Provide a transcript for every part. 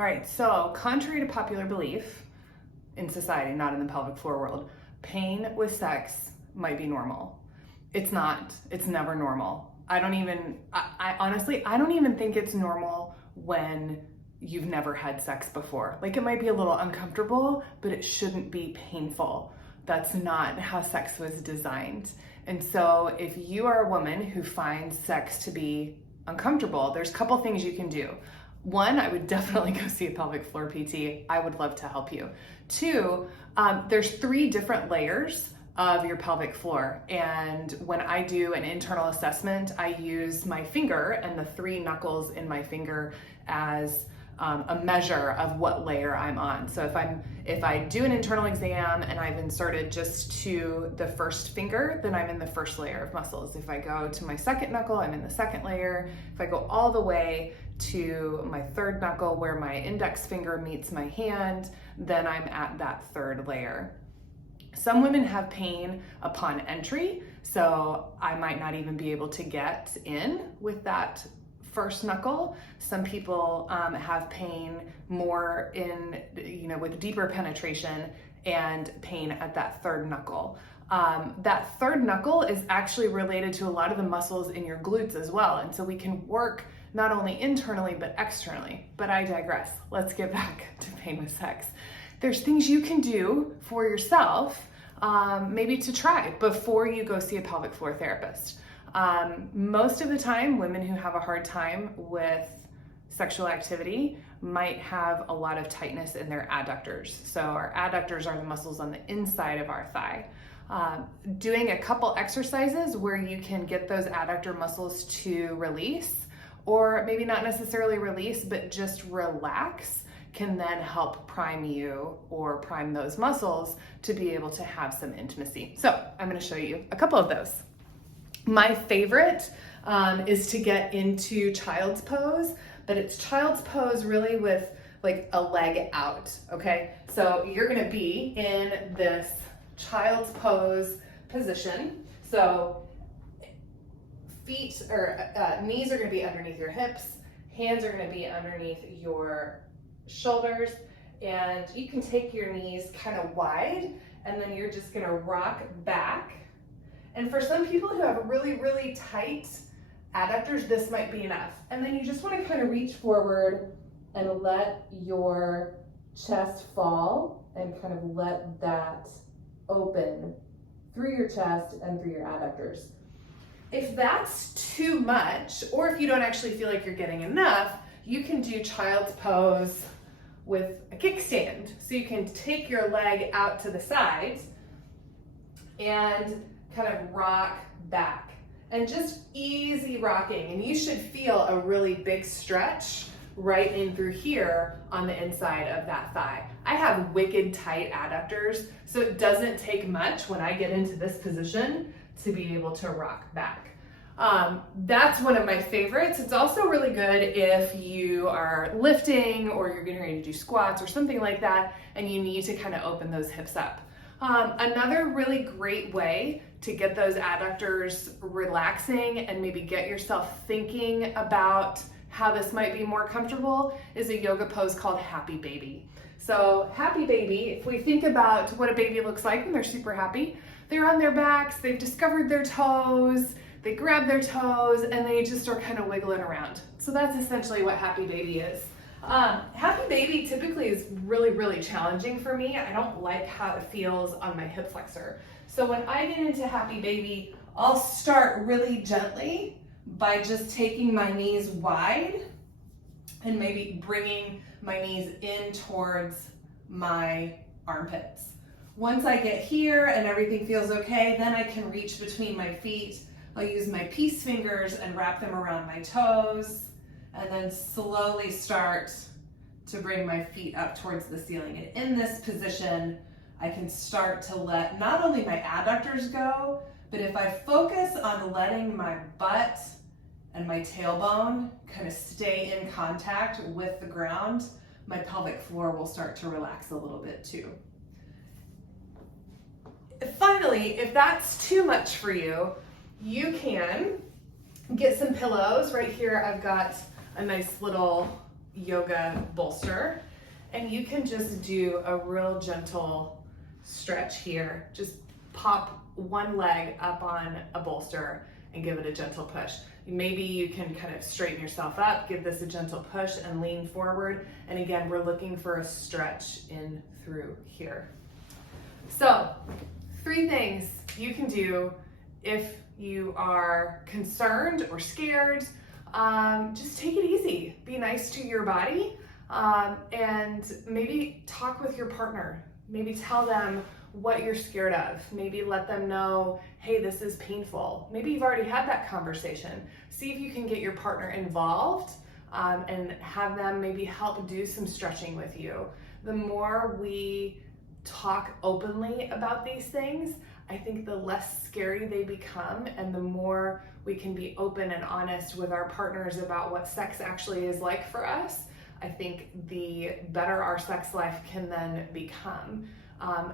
All right, so contrary to popular belief in society, not in the pelvic floor world, pain with sex might be normal. It's not. It's never normal. I honestly, I don't even think it's normal when you've never had sex before. Like, it might be a little uncomfortable, but it shouldn't be painful. That's not how sex was designed. And so if you are a woman who finds sex to be uncomfortable, there's a couple things you can do. One, I would definitely go see a pelvic floor PT. I would love to help you. Two, there's 3 different layers of your pelvic floor. And when I do an internal assessment, I use my finger and the 3 knuckles in my finger as a measure of what layer I'm on. So if I do an internal exam and I've inserted just to the first finger, then I'm in the first layer of muscles. If I go to my second knuckle, I'm in the second layer. If I go all the way to my third knuckle where my index finger meets my hand, then I'm at that 3rd layer. Some women have pain upon entry, so I might not even be able to get in with that first knuckle. Some people have pain more in, with deeper penetration and pain at that 3rd knuckle. That 3rd knuckle is actually related to a lot of the muscles in your glutes as well. And so we can work not only internally, but externally. But I digress. Let's get back to pain with sex. There's things you can do for yourself, maybe to try before you go see a pelvic floor therapist. Most of the time, women who have a hard time with sexual activity might have a lot of tightness in their adductors. So our adductors are the muscles on the inside of our thigh. Doing a couple exercises where you can get those adductor muscles to release, or maybe not necessarily release, but just relax, can then help prime you or prime those muscles to be able to have some intimacy. So I'm going to show you a couple of those. My favorite is to get into child's pose, but it's child's pose really with like a leg out, okay? So you're gonna be in this child's pose position. So feet or knees are gonna be underneath your hips, hands are gonna be underneath your shoulders, and you can take your knees kind of wide, and then you're just gonna rock back. And for some people who have really, really tight adductors, this might be enough. And then you just want to kind of reach forward and let your chest fall and kind of let that open through your chest and through your adductors. If that's too much, or if you don't actually feel like you're getting enough, you can do child's pose with a kickstand. So you can take your leg out to the sides and kind of rock back, and just easy rocking. And you should feel a really big stretch right in through here on the inside of that thigh. I have wicked tight adductors, so it doesn't take much when I get into this position to be able to rock back. That's one of my favorites. It's also really good if you are lifting or you're getting ready to do squats or something like that, and you need to kind of open those hips up. Another really great way to get those adductors relaxing and maybe get yourself thinking about how this might be more comfortable is a yoga pose called Happy Baby. So Happy Baby, if we think about what a baby looks like when they're super happy, they're on their backs, they've discovered their toes, they grab their toes, and they just are kind of wiggling around. So that's essentially what Happy Baby is. Happy Baby typically is really, really challenging for me. I don't like how it feels on my hip flexor. So when I get into Happy Baby, I'll start really gently by just taking my knees wide and maybe bringing my knees in towards my armpits. Once I get here and everything feels okay, then I can reach between my feet. I'll use my peace fingers and wrap them around my toes, and then slowly start to bring my feet up towards the ceiling. And in this position, I can start to let not only my adductors go, but if I focus on letting my butt and my tailbone kind of stay in contact with the ground, my pelvic floor will start to relax a little bit too. Finally, if that's too much for you, you can get some pillows. Right here I've got a nice little yoga bolster, and you can just do a real gentle stretch here. Just pop one leg up on a bolster and give it a gentle push. Maybe you can kind of straighten yourself up, give this a gentle push and lean forward. And again, we're looking for a stretch in through here. So 3 things you can do if you are concerned or scared. Just take it easy, be nice to your body, and maybe talk with your partner. Maybe tell them what you're scared of. Maybe let them know, hey, this is painful. Maybe you've already had that conversation. See if you can get your partner involved and have them maybe help do some stretching with you. The more we talk openly about these things, I think the less scary they become, and the more we can be open and honest with our partners about what sex actually is like for us, I think the better our sex life can then become.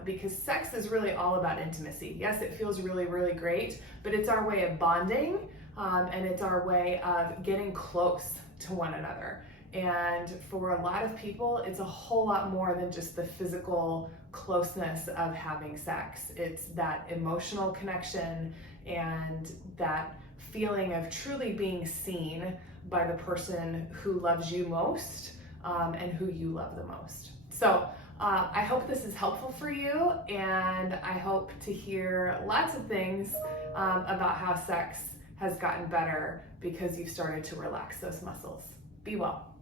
Because sex is really all about intimacy. Yes, it feels really, really great, but it's our way of bonding, and it's our way of getting close to one another. And for a lot of people, it's a whole lot more than just the physical closeness of having sex. It's that emotional connection and that feeling of truly being seen by the person who loves you most, and who you love the most. So I hope this is helpful for you, and I hope to hear lots of things about how sex has gotten better because you've started to relax those muscles. Be well.